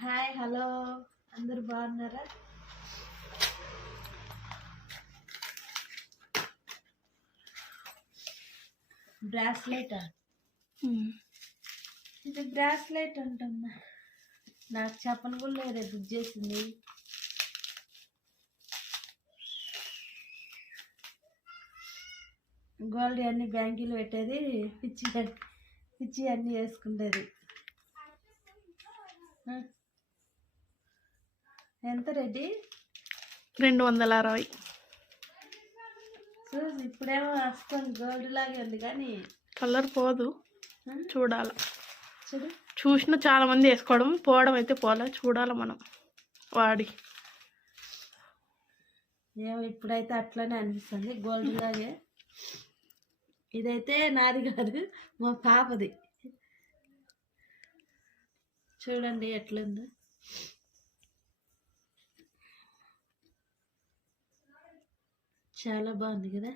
Hi hello అందరు బాగున్నారా? Bracelet ఇది బ్రాస్లెట్ అంటమ్మా. నాకు చెప్పను కూడా లేదే బుక్ చేసింది. గోల్డ్ అన్ని బ్యాంకులు పెట్టేది, పిచ్చి అన్నీ వేసుకుంటుంది. ఎంత రెడ్డి? 260. చూసి ఇప్పుడేమో వస్తుంది గోల్డ్ లాగే ఉంది కానీ కలర్ పోదు, చూడాల. చూడు, చూసిన చాలా మంది వేసుకోవడం, పోవడం అయితే పోలే, చూడాలి మనం వాడి. ఏమో ఇప్పుడైతే అట్లనే అనిపిస్తుంది గోల్డ్ లాగే. ఇదైతే నాది కాదు, మా పాపది. చూడండి ఎట్లుందో. చాలా బాగుంది కదా.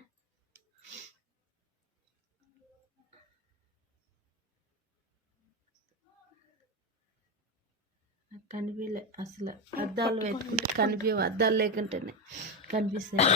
కనిపించలే అసలు, అద్దాలు పెట్టుకుంటే కనిపించవు, అద్దాలు లేకుంటేనే కనిపిస్తాయి.